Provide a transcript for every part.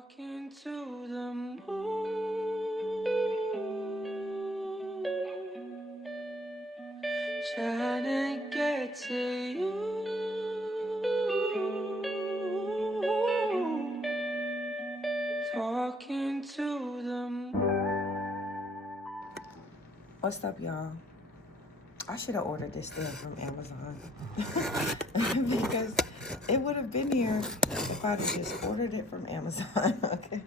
Talking to the moon, trying to get to you. Talking to the moon. What's up, y'all? I should have ordered this thing from Amazon because it would have been here if I'd have just ordered it from Amazon. Okay,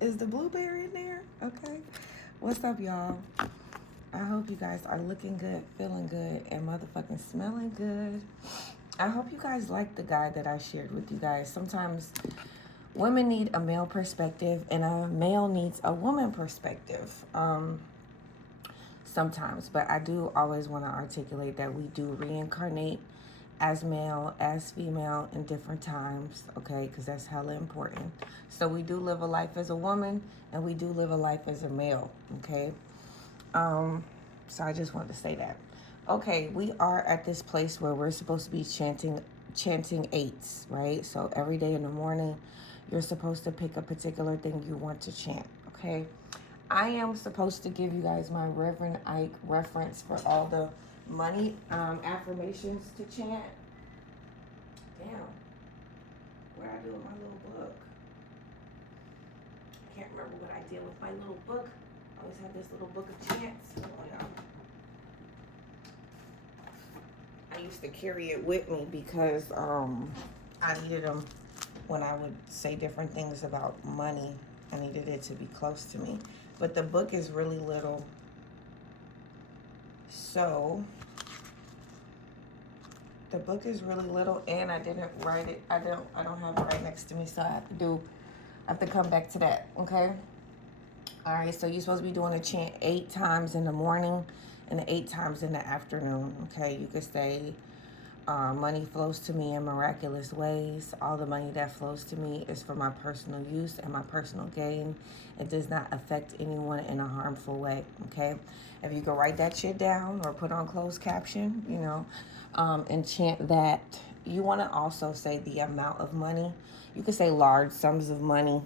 is the blueberry in there? Okay, what's up, y'all? I hope you guys are looking good, feeling good, and motherfucking smelling good. I hope you guys like the guide that I shared with you guys. Sometimes women need a male perspective and a male needs a woman perspective. Sometimes, but I do always want to articulate that we do reincarnate as male, as female in different times, okay, because that's hella important. So we do live a life as a woman and we do live a life as a male, okay. So I just wanted to say that. Okay, we are at this place where we're supposed to be chanting eights, right? So every day in the morning you're supposed to pick a particular thing you want to chant, okay. I am supposed to give you guys my Reverend Ike reference for all the money affirmations to chant. Damn. What I do with my little book? I can't remember what I did with my little book. I always have this little book of chants. Hold on, y'all. I used to carry it with me because I needed them when I would say different things about money. I needed it to be close to me. But the book is really little. So the book is really little and I didn't write it. I don't have it right next to me, so I have to come back to that, okay? All right, so you're supposed to be doing a chant 8 times in the morning and 8 times in the afternoon, okay? You could say money flows to me in miraculous ways. All the money that flows to me is for my personal use and my personal gain. It does not affect anyone in a harmful way, okay? If you can write that shit down or put on closed caption, you know, and chant that. You want to also say the amount of money. You could say large sums of money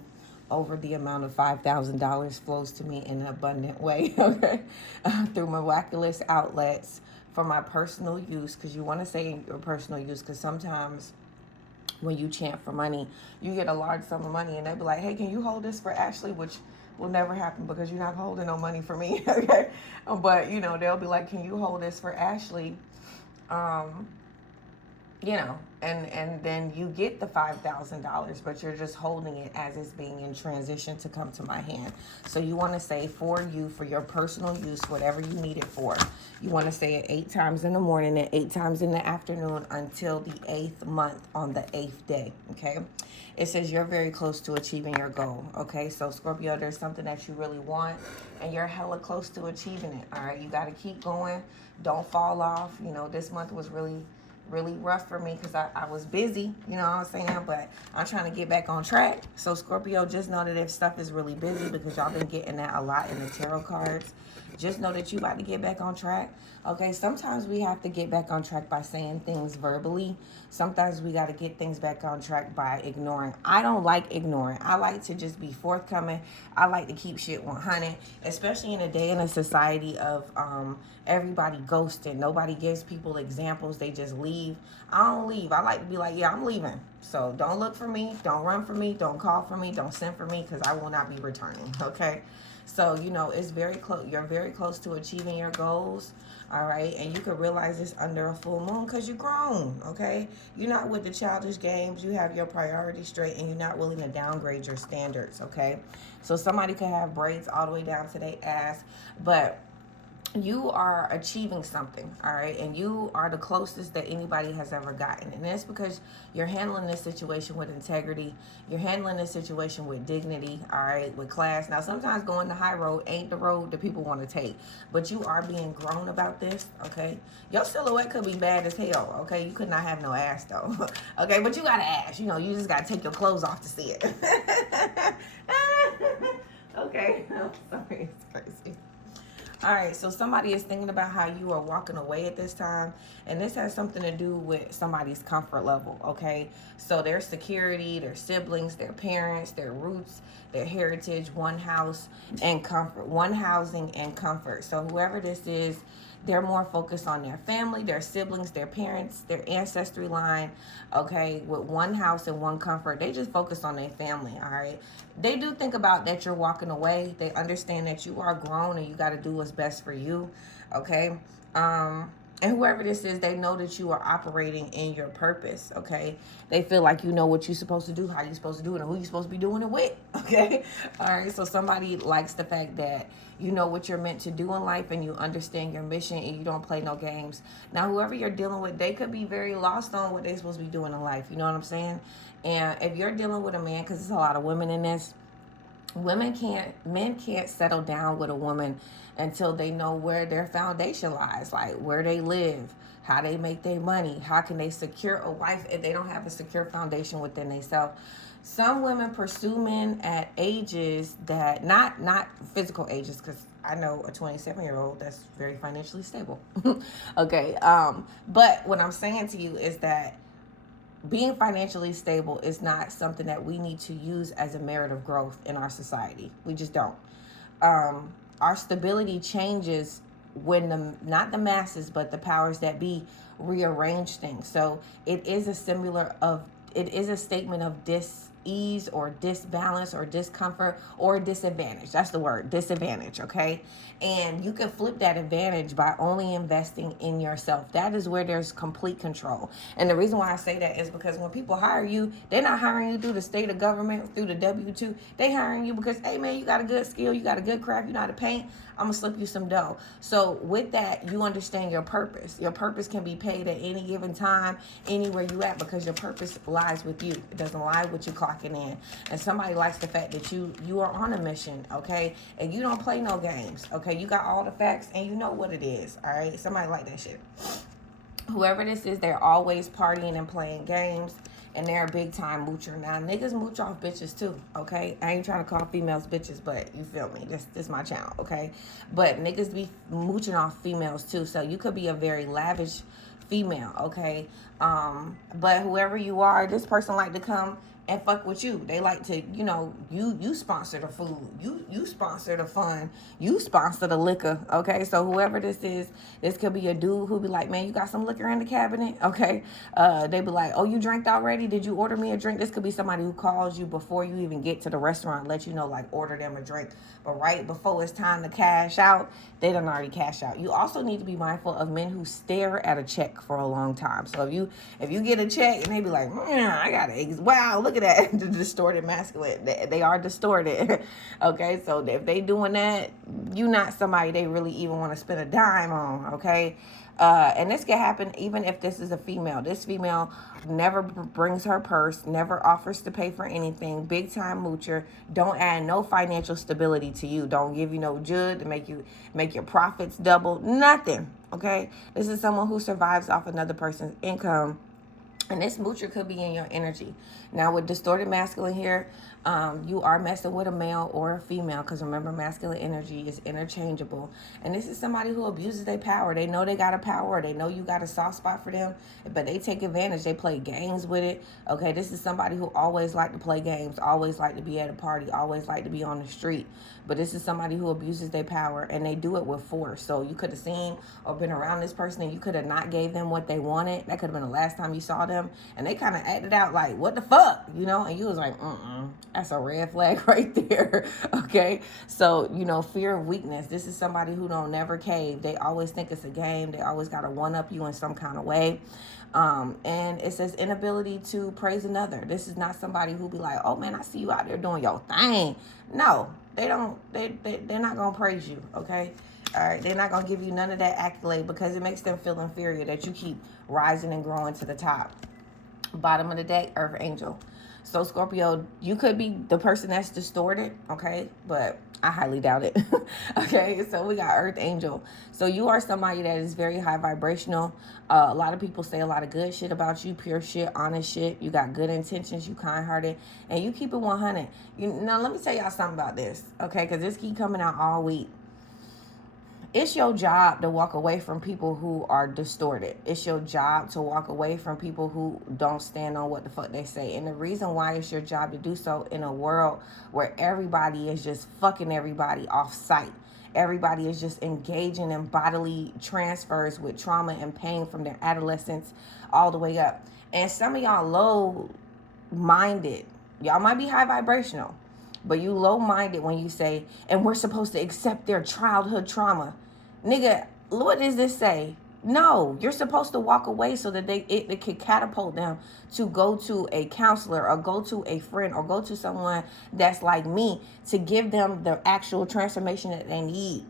over the amount of $5,000 flows to me in an abundant way, okay? Through miraculous outlets for my personal use, because you want to say your personal use, because sometimes when you chant for money, you get a large sum of money and they'll be like, hey, can you hold this for Ashley? Which will never happen because you're not holding no money for me, okay? But, you know, they'll be like, can you hold this for Ashley? You know, and then you get the $5,000, but you're just holding it as it's being in transition to come to my hand. So you want to say for you, for your personal use, whatever you need it for. You want to say it 8 times in the morning and 8 times in the afternoon until the 8th month on the 8th day, okay? It says you're very close to achieving your goal, okay? So Scorpio, there's something that you really want and you're hella close to achieving it, all right? You got to keep going. Don't fall off. You know, this month was really rough for me because I was busy, you know what I'm saying? But I'm trying to get back on track. So Scorpio, just know that if stuff is really busy, because y'all been getting that a lot in the tarot cards, just know that you about to get back on track. Okay, sometimes we have to get back on track by saying things verbally. Sometimes we got to get things back on track by ignoring. I don't like ignoring. I like to just be forthcoming. I like to keep shit 100, especially in a day in a society of everybody ghosting. Nobody gives people examples. They just leave. I don't leave. I like to be like, yeah, I'm leaving. So don't look for me. Don't run for me. Don't call for me. Don't send for me, because I will not be returning. Okay. So, you know, it's very close. You're very close to achieving your goals. All right. And you can realize this under a full moon because you're grown. Okay. You're not with the childish games. You have your priorities straight and you're not willing to downgrade your standards. Okay. So somebody could have braids all the way down to their ass, but you are achieving something, all right? And you are the closest that anybody has ever gotten. And that's because you're handling this situation with integrity. You're handling this situation with dignity, all right, with class. Now, sometimes going the high road ain't the road that people want to take, but you are being grown about this, okay? Your silhouette could be bad as hell, okay? You could not have no ass, though, okay? But you got an ass. You know, you just got to take your clothes off to see it. Okay. I'm sorry. It's crazy. All right, so somebody is thinking about how you are walking away at this time, and this has something to do with somebody's comfort level, okay? So their security, their siblings, their parents, their roots, their heritage, one house and comfort, one housing and comfort. So whoever this is, they're more focused on their family, their siblings, their parents, their ancestry line, okay, with one house and one comfort. They just focus on their family, all right? They do think about that you're walking away. They understand that you are grown and you got to do what's best for you, okay? And whoever this is, they know that you are operating in your purpose, okay? They feel like you know what you're supposed to do, how you're supposed to do it, and who you're supposed to be doing it with, okay? All right, so somebody likes the fact that you know what you're meant to do in life and you understand your mission and you don't play no games. Now, whoever you're dealing with, they could be very lost on what they're supposed to be doing in life, you know what I'm saying? And if you're dealing with a man, because there's a lot of women in this, men can't settle down with a woman until they know where their foundation lies, like where they live, how they make their money, how can they secure a wife if they don't have a secure foundation within themselves. Some women pursue men at ages that, not physical ages, because I know a 27-year-old that's very financially stable. Okay, but what I'm saying to you is that being financially stable is not something that we need to use as a merit of growth in our society. We just don't. Our stability changes when not the masses, but the powers that be rearrange things. So it is a statement of dis-ease or disbalance or discomfort or disadvantage. That's the word, disadvantage, okay? And you can flip that advantage by only investing in yourself. That is where there's complete control. And the reason why I say that is because when people hire you, they're not hiring you through the state of government, through the W-2. They hiring you because, hey man, you got a good skill, you got a good craft, you know how to paint, I'm gonna slip you some dough. So with that, you understand your purpose. Your purpose can be paid at any given time, anywhere you at, because your purpose lies with you. It doesn't lie with you clocking in. And somebody likes the fact that you are on a mission, okay? And you don't play no games, okay? You got all the facts and you know what it is, all right? Somebody like that shit. Whoever this is, they're always partying and playing games. And they're a big time moocher. Now, niggas mooch off bitches too, okay? I ain't trying to call females bitches, but you feel me. This my channel, okay? But niggas be mooching off females too. So you could be a very lavish female, okay? But whoever you are, this person like to come and fuck with you. They like to, you know, you sponsor the food. You sponsor the fun. You sponsor the liquor, okay? So whoever this is, this could be a dude who be like, man, you got some liquor in the cabinet, okay? They be like, oh, you drank already? Did you order me a drink? This could be somebody who calls you before you even get to the restaurant, let you know, like, order them a drink. But right before it's time to cash out, they done already cash out. You also need to be mindful of men who stare at a check for a long time. So if you get a check and they be like, I got it. Wow, look at that. The distorted masculine. They are distorted. Okay, so if they doing that, you not somebody they really even want to spend a dime on, okay? And this can happen even if this is a female. This female never brings her purse, never offers to pay for anything, big time moocher, don't add no financial stability to you, don't give you no jud to make your profits double, nothing, okay? This is someone who survives off another person's income. And this moocher could be in your energy. Now, with distorted masculine here, you are messing with a male or a female, because remember, masculine energy is interchangeable. And this is somebody who abuses their power. They know they got a power. They know you got a soft spot for them, but they take advantage. They play games with it. Okay, this is somebody who always like to play games, always like to be at a party, always like to be on the street. But this is somebody who abuses their power, and they do it with force. So you could have seen or been around this person, and you could have not gave them what they wanted. That could have been the last time you saw them, and they kind of acted out like, what the fuck, you know? And you was like, that's a red flag right there. Okay, so fear of weakness. This is somebody who don't never cave. They always think it's a game. They always got to one up you in some kind of way. And it says inability to praise another. This is not somebody who be like, oh man, I see you out there doing your thing. No, they don't. They're not gonna praise you. Okay. All right, they're not gonna give you none of that accolade, because it makes them feel inferior that you keep rising and growing to the top. Bottom of the deck, Earth Angel. So Scorpio, you could be the person that's distorted, okay? But I highly doubt it. Okay, so we got Earth Angel. So you are somebody that is very high vibrational. A lot of people say a lot of good shit about you, pure shit, honest shit. You got good intentions, you kind-hearted, and you keep it 100. Now, let me tell y'all something about this, okay? Because this keep coming out all week. It's your job to walk away from people who are distorted. It's your job to walk away from people who don't stand on what the fuck they say. And the reason why it's your job to do so in a world where everybody is just fucking everybody off site. Everybody is just engaging in bodily transfers with trauma and pain from their adolescence all the way up. And some of y'all low-minded. Y'all might be high vibrational, but you low-minded when you say, and we're supposed to accept their childhood trauma. Nigga, what does this say? No, you're supposed to walk away so that it could catapult them to go to a counselor or go to a friend or go to someone that's like me to give them the actual transformation that they need.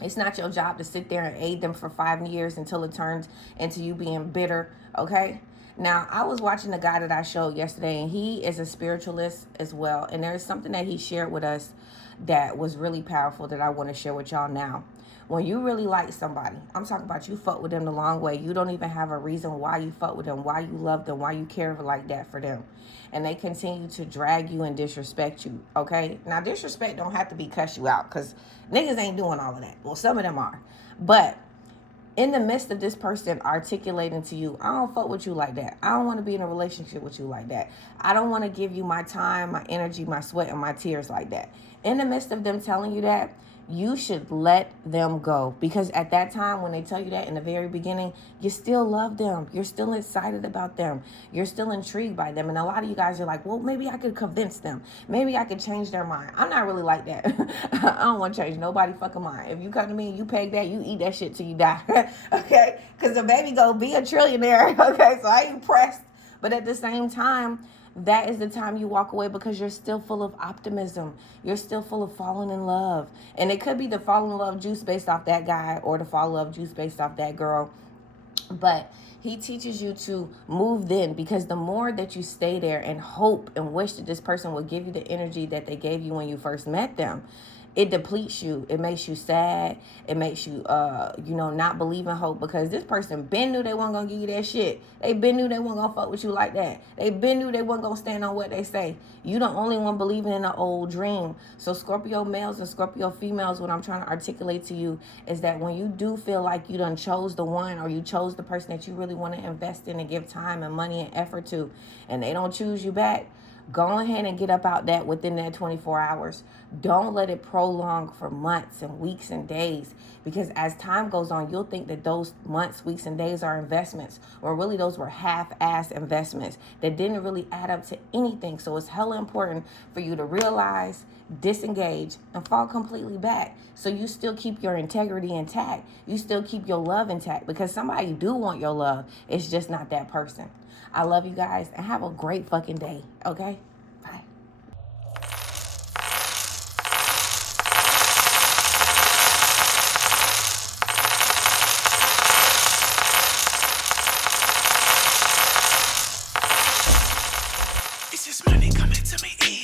It's not your job to sit there and aid them for 5 years until it turns into you being bitter, okay? Now, I was watching the guy that I showed yesterday, and he is a spiritualist as well. And there's something that he shared with us that was really powerful that I want to share with y'all now. When you really like somebody, I'm talking about you fuck with them the long way. You don't even have a reason why you fuck with them, why you love them, why you care like that for them. And they continue to drag you and disrespect you, okay? Now, disrespect don't have to be cuss you out because niggas ain't doing all of that. Well, some of them are. But in the midst of this person articulating to you, I don't fuck with you like that. I don't want to be in a relationship with you like that. I don't want to give you my time, my energy, my sweat, and my tears like that. In the midst of them telling you that, you should let them go. Because at that time, when they tell you that in the very beginning, you still love them. You're still excited about them. You're still intrigued by them. And a lot of you guys are like, well, maybe I could convince them. Maybe I could change their mind. I'm not really like that. I don't want to change nobody fucking mind. If you come to me and you peg that, you eat that shit till you die. Okay? Because the baby go be a trillionaire. Okay? So I ain't pressed. But at the same time, that is the time you walk away because you're still full of optimism. You're still full of falling in love. And it could be the fall in love juice based off that guy or the fall in love juice based off that girl. But he teaches you to move then, because the more that you stay there and hope and wish that this person will give you the energy that they gave you when you first met them, it depletes you. It makes you sad. It makes you, not believe in hope, because this person been knew they weren't going to give you that shit. They been knew they weren't going to fuck with you like that. They been knew they weren't going to stand on what they say. You the only one believing in an old dream. So Scorpio males and Scorpio females, what I'm trying to articulate to you is that when you do feel like you done chose the one, or you chose the person that you really want to invest in and give time and money and effort to, and they don't choose you back, go ahead and get up out that within that 24 hours. Don't let it prolong for months and weeks and days, because as time goes on, you'll think that those months, weeks, and days are investments, or really those were half-ass investments that didn't really add up to anything. So it's hella important for you to realize, disengage, and fall completely back, so you still keep your integrity intact. You still keep your love intact, because somebody do want your love. It's just not that person. I love you guys, and have a great fucking day, okay? Bye. It's just money coming to me easy.